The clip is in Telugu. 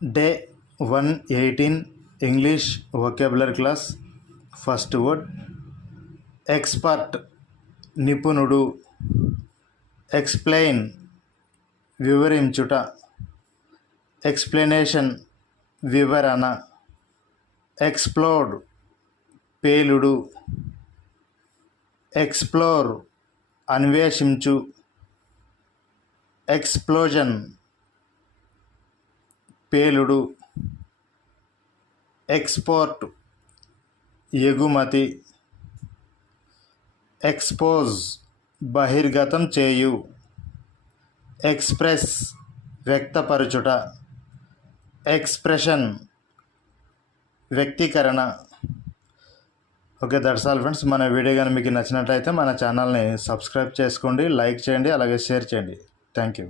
Day 118 English vocabulary class. First word expert నిపుణుడు, explain వివరించుట, explanation వివరణ, explode పేలుడు, explore అన్వేషించు, explosion పేలుడు, ఎక్స్పోర్ట్ ఎగుమతి, ఎక్స్పోజ్ బహిర్గతం చేయు, ఎక్స్ప్రెస్ వ్యక్తపరచుట, ఎక్స్ప్రెషన్ వ్యక్తీకరణ. Okay, that's all friends. మన వీడియో కానీ మీకు నచ్చినట్లయితే మన ఛానల్ని సబ్స్క్రైబ్ చేసుకోండి, లైక్ చేయండి, అలాగే షేర్ చేయండి. Thank you.